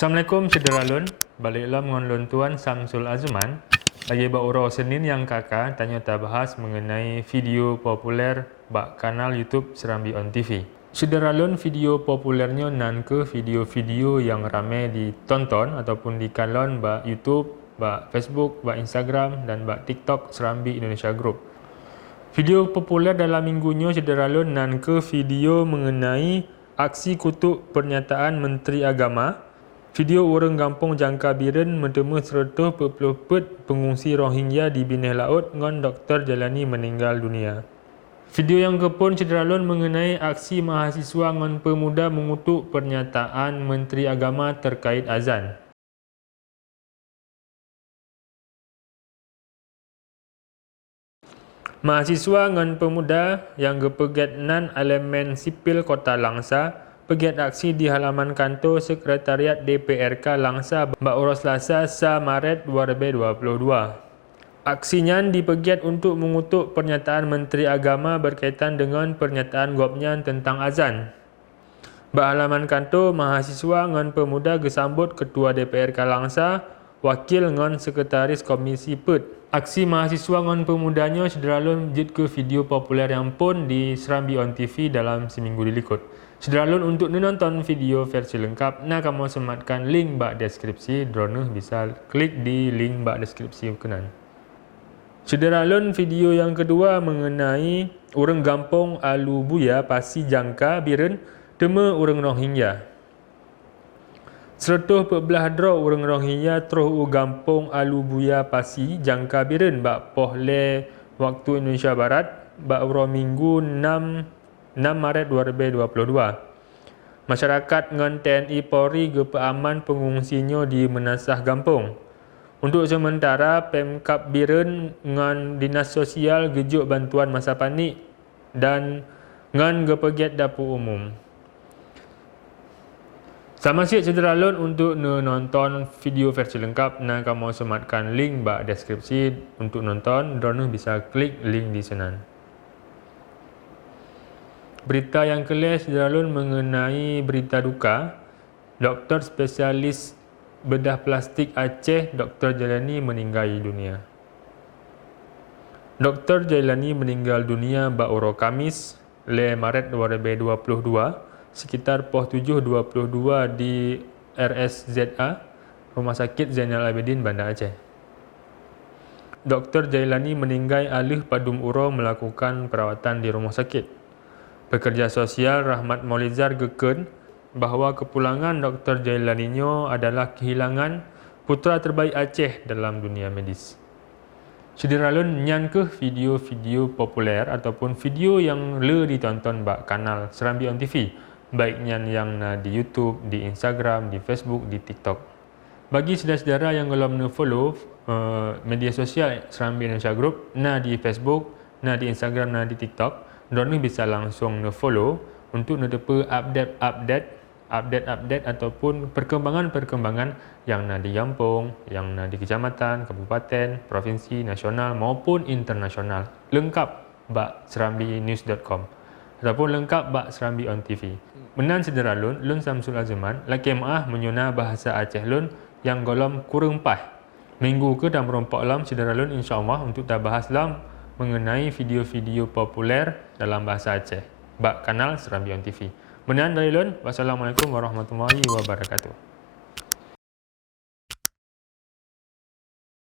Assalamualaikum Cederalun, baliklah mengon Tuan Samsul Azman. Lagi bak urau Senin yang kakak tanya tak bahas mengenai video populer bak kanal YouTube Serambi On TV. Cederalun, video populernya nan ke video-video yang ramai ditonton ataupun dikalon bak YouTube, bak Facebook, bak Instagram dan bak TikTok Serambi Indonesia Group. Video populer dalam minggunya Cederalun nan ke video mengenai aksi kutuk pernyataan Menteri Agama. Video orang kampung Jangka Biren bertemu 100 pengungsi Rohingya di Binih Laut ngon Dr. Jailani meninggal dunia. Video yang kepun Cederalun mengenai aksi mahasiswa ngon pemuda mengutuk pernyataan Menteri Agama terkait azan. Mahasiswa ngon pemuda yang gepegat nan elemen sipil Kota Langsa pegiat aksi di halaman kantor Sekretariat DPRK Langsa bak uro Selasa 1 Maret 2022. Aksinya dipegiat untuk mengutuk pernyataan Menteri Agama berkaitan dengan pernyataan gopnya tentang azan. Bak halaman kantor, mahasiswa ngan pemuda gesambut Ketua DPRK Langsa, Wakil ngan Sekretaris Komisi PED. Aksi mahasiswa ngan pemudanya Cederalun jid ke video populer yang pun di Serambi On TV dalam seminggu dilikut. Cederalun untuk menonton video versi lengkap, nak kamu sematkan link bak deskripsi, drone bisa klik di link bak deskripsi berkenan. Cederalun video yang kedua mengenai orang kampung Alu Buya Pasi Jangka Biren tema orang Rohingya. 114 dro orang Rohingya terus kampung Alu Buya Pasi Jangka Biren bak pohle waktu Indonesia Barat bak minggu 6 Maret 2022. Masyarakat ngan TNI Polri gepeaman pengungsinya di menasah kampung. Untuk sementara, Pemkap Biren ngan Dinas Sosial gejuk bantuan masa panik dan ngan gepegiat dapur umum. Sama sikit Cederalun untuk nonton video versi lengkap, nak kamu sematkan link bak deskripsi untuk nonton, drone bisa klik link di sana. Berita yang kelas Cederalun mengenai berita duka, doktor spesialis bedah plastik Aceh Dr. Jailani meninggal dunia. Dr. Jailani meninggal dunia bak uro Kamis 5 Maret 2022 sekitar pukul 7.22 di RSZA Rumah Sakit Zainal Abidin Banda Aceh. Dr. Jailani meninggal alih padum uro melakukan perawatan di rumah sakit. Pekerja sosial Rahmat Maulizar geken bahawa kepulangan Dr. Jailaninyo adalah kehilangan putra terbaik Aceh dalam dunia medis. Cederalun nyan ke video-video populer ataupun video yang le ditonton bak kanal Serambi On TV, baik nyan yang di YouTube, di Instagram, di Facebook, di TikTok. Bagi saudara-saudara yang belum follow media sosial Serambi Indonesia Group, di Facebook, di Instagram, di TikTok, drone bisa langsung follow untuk mendapat update ataupun perkembangan-perkembangan yang di kampung, yang di kecamatan, kabupaten, provinsi, nasional maupun internasional. Lengkap bak serambinews.com ataupun lengkap bak Serambi On TV. Menan Cederalun, Lun Samsul Azman, laki maah menyuna bahasa Aceh Lun yang golom kurang pah. Minggu ke dan merompak lam Cederalun insyaAllah untuk tak bahas lam mengenai video-video populer dalam bahasa Aceh bak kanal Serambi On TV. Menan dari Lun, wassalamualaikum warahmatullahi wabarakatuh.